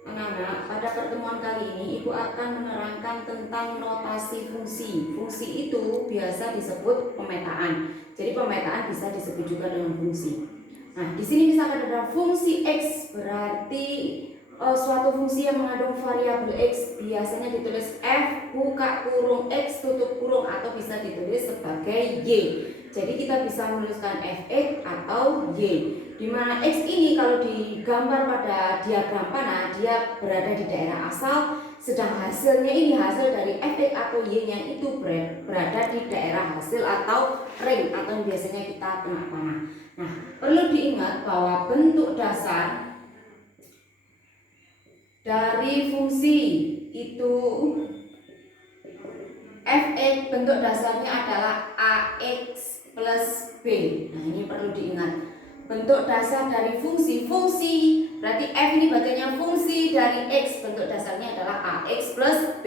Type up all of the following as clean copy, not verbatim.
Anak-anak, pada pertemuan kali ini Ibu akan menerangkan tentang notasi fungsi. Fungsi itu biasa disebut pemetaan. Jadi pemetaan bisa disebut juga dengan fungsi. Nah, di sini misalkan ada fungsi X, berarti suatu fungsi yang mengandung variabel X biasanya ditulis F buka kurung X tutup kurung atau bisa ditulis sebagai Y. Jadi kita bisa menuliskan Fx atau Y, di mana X ini kalau digambar pada diagram panah dia berada di daerah asal, sedang hasilnya ini hasil dari Fx atau Y-nya itu berada di daerah hasil atau ring atau yang biasanya kita kena panah. Nah, perlu diingat bahwa bentuk dasar dari fungsi itu Fx bentuk dasarnya adalah Ax plus B. Nah, ini perlu diingat. Bentuk dasar dari fungsi berarti F ini bacanya fungsi dari X, bentuk dasarnya adalah Ax plus B,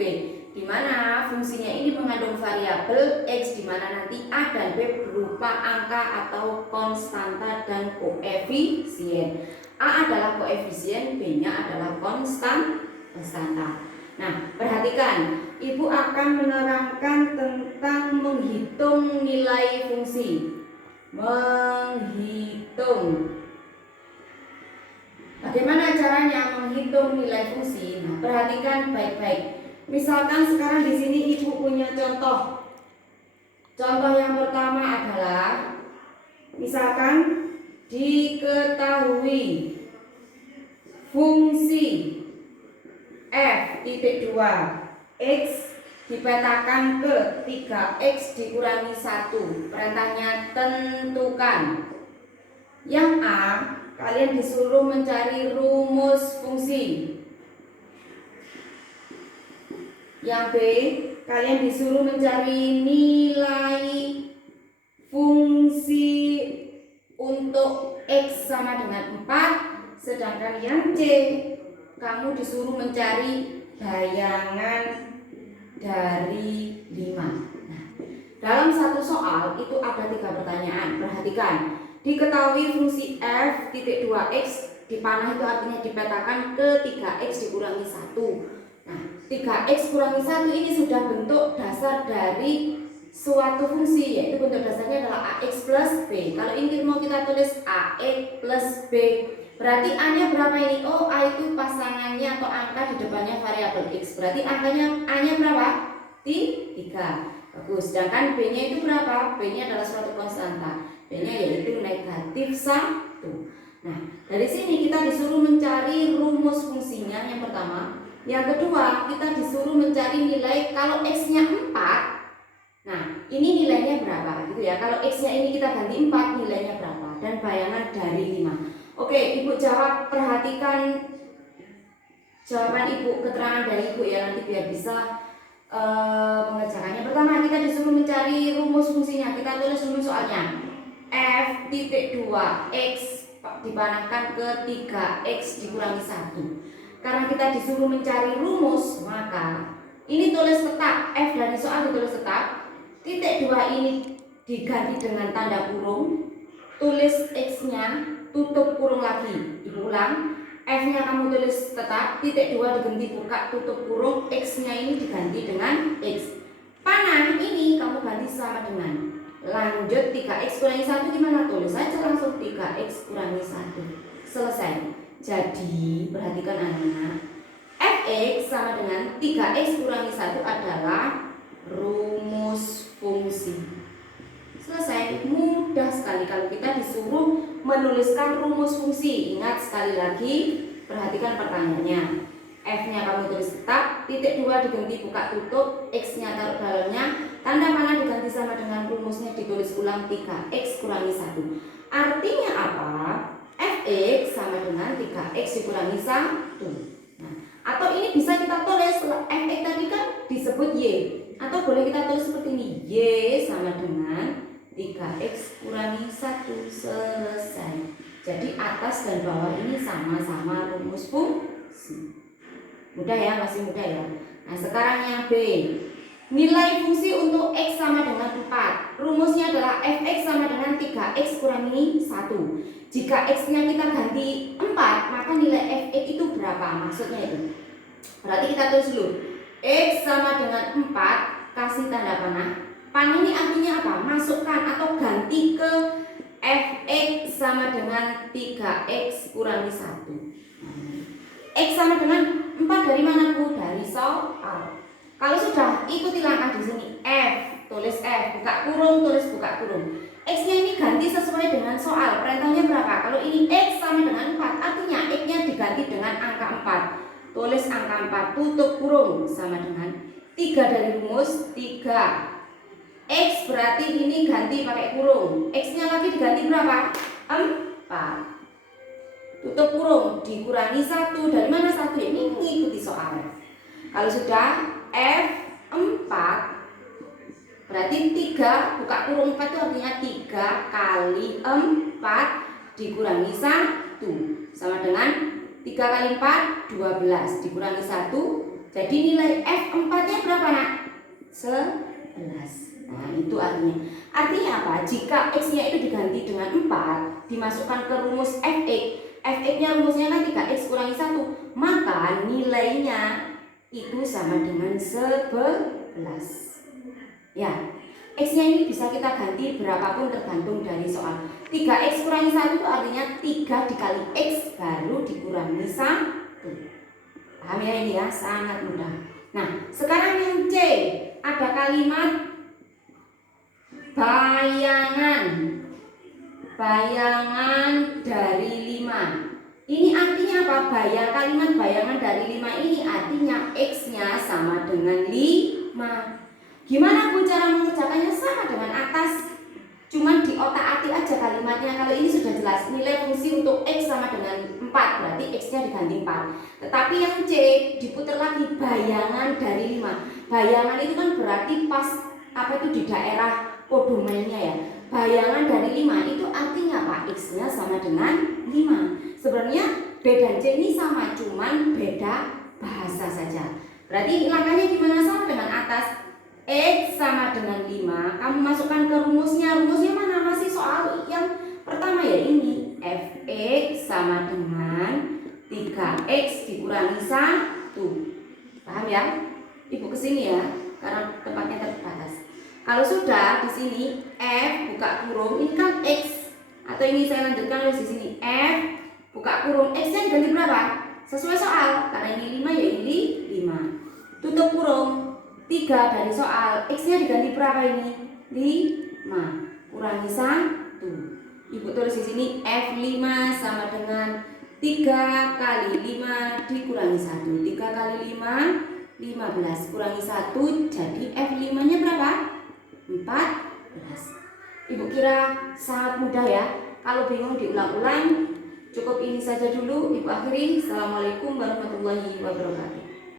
di mana fungsinya ini mengandung variabel X, di mana nanti A dan B berupa angka atau konstanta dan koefisien. A adalah koefisien, B-nya adalah konstanta. Nah, perhatikan, Ibu akan menerangkan tentang menghitung nilai fungsi. Menghitung. Bagaimana caranya menghitung nilai fungsi? Nah, perhatikan baik-baik. Misalkan sekarang di sini Ibu punya contoh. Contoh yang pertama adalah misalkan diketahui fungsi f(2) X dipetakan ke 3x dikurangi 1. Perintahnya tentukan. Yang A, kalian disuruh mencari rumus fungsi. Yang B, kalian disuruh mencari nilai fungsi untuk X sama dengan 4. Sedangkan yang C, kamu disuruh mencari bayangan dari 5. Nah, dalam satu soal itu ada 3 pertanyaan. Perhatikan, diketahui fungsi f(2x) di panah itu artinya dipetakan ke 3x dikurangi 1. Nah, 3x kurangi 1 ini sudah bentuk dasar dari suatu fungsi, yaitu bentuk dasarnya adalah Ax plus B. Kalau ini mau kita tulis Ax plus B, berarti A-nya berapa ini? Oh, A itu pasangannya atau angka di depannya variabel X. Berarti angkanya A-nya berapa? 3. Bagus. Sedangkan B-nya itu berapa? B-nya adalah suatu konstanta. B-nya yaitu negatif 1. Nah, dari sini kita disuruh mencari rumus fungsinya yang pertama. Yang kedua, kita disuruh mencari nilai kalau X-nya 4. Nah, ini nilainya berapa gitu ya. Kalau X-nya ini kita ganti 4, nilainya berapa? Dan bayangan dari 5. Oke, Ibu jawab, perhatikan jawaban Ibu, keterangan dari Ibu ya, nanti biar bisa mengerjakannya. Pertama, kita disuruh mencari rumus fungsinya. Kita tulis dulu soalnya. f(2x) dipanahkan ke 3x dikurangi 1. Karena kita disuruh mencari rumus, maka ini tulis tetap, f dari soal ditulis tetap. Titik 2 ini diganti dengan tanda kurung. Tulis x-nya, tutup kurung lagi. Ibu ulang, f-nya kamu tulis tetap, titik 2 diganti buka tutup kurung, x-nya ini diganti dengan x. Panah ini kamu ganti sama dengan. Lanjut 3x kurangi 1 gimana? Tulis saja langsung 3x kurangi 1. Selesai. Jadi perhatikan anak-anak, fx sama dengan 3x kurangi 1 adalah rumus fungsi. Selesai, mudah sekali kalau kita disuruh menuliskan rumus fungsi. Ingat sekali lagi, perhatikan pertanyaannya. F-nya kamu tulis tetap, titik 2 diganti buka tutup, X-nya taruh dalamnya, tanda panah diganti sama dengan rumusnya ditulis ulang 3x kurangi 1. Artinya apa? Fx sama dengan 3x dikurangi 1. Nah, atau ini bisa kita tulis, Fx tadi kan disebut Y, atau boleh kita tulis seperti ini, Y sama dengan 3x kurangi 1. Selesai. Jadi atas dan bawah ini sama-sama rumus fungsi. Mudah ya, masih mudah ya. Nah, sekarang yang B. Nilai fungsi untuk X sama dengan 4. Rumusnya adalah fx sama dengan 3x kurangi 1. Jika X-nya kita ganti 4, maka nilai fx itu berapa? Maksudnya itu. Berarti kita tulis dulu. X sama dengan 4, kasih tanda panah. Panah ini artinya apa? Masukkan atau ganti ke fx sama dengan 3x kurangi 1. X sama dengan 4 dari mana, Bu? Dari soal. Kalau sudah, ikuti langkah di sini. F, tulis F, buka kurung, tulis buka kurung. X-nya ini ganti sesuai dengan soal. Perintahnya berapa? Kalau ini X sama dengan 4, artinya X-nya diganti dengan angka 4. Tulis angka 4, tutup kurung, sama dengan 3 dari rumus, 3. X berarti ini ganti pakai kurung. X-nya lagi diganti berapa? 4. Tutup kurung, dikurangi 1. Dari mana 1? Ini mengikuti soal. Kalau sudah F4 berarti 3, buka kurung 4 itu artinya 3 kali 4 dikurangi 1 sama dengan 3 kali 4, 12 dikurangi 1. Jadi nilai F4 nya berapa, nak? 11. Nah, itu artinya apa? Jika X-nya itu diganti dengan 4, dimasukkan ke rumus fx-nya rumusnya kan 3x kurangi 1, maka nilainya itu sama dengan 11. Ya, X-nya ini bisa kita ganti berapapun tergantung dari soal. 3x kurangi 1 itu artinya 3 dikali x baru dikurangi 1. Paham ya ini ya? Sangat mudah. Nah, sekarang yang C, ada kalimat bayangan dari 5. Ini artinya apa? Kalimat bayangan dari 5 ini artinya X-nya sama dengan 5. Gimana Bu cara mengerjakannya? Sama dengan atas, cuman di otak-atik aja kalimatnya. Kalau ini sudah jelas, nilai fungsi untuk X sama dengan 4, berarti X-nya diganti 4. Tetapi yang C diputar lagi, bayangan dari 5. Bayangan itu kan berarti pas di daerah podomennya ya. Bayangan dari 5 itu artinya apa? X-nya sama dengan 5. Sebenarnya B dan C ini sama, cuman beda bahasa saja. Berarti langkahnya gimana? Sama dengan atas. X sama dengan 5, kamu masukkan ke rumusnya. Rumusnya mana? Masih soal yang pertama ya, ini fx sama dengan 3x dikurangi 1. Paham ya? Ibu kesini ya, karena tempatnya terbatas. Kalau sudah di sini f buka kurung, ini kan x, atau ini saya lanjutkan di sini f buka kurung, x-nya diganti berapa? Sesuai soal, karena ini 5 ya ini 5. Tutup kurung, 3 dari soal, X-nya diganti berapa ini? 5. Kurangi 1. Ibu tulis di sini F5 sama dengan 3 kali 5 dikurangi 1. 3 kali 5, 15. Kurangi 1, jadi F5-nya berapa? 14. Ibu kira sangat mudah ya. Kalau bingung diulang-ulang. Cukup ini saja dulu. Ibu akhiri. Assalamualaikum warahmatullahi wabarakatuh.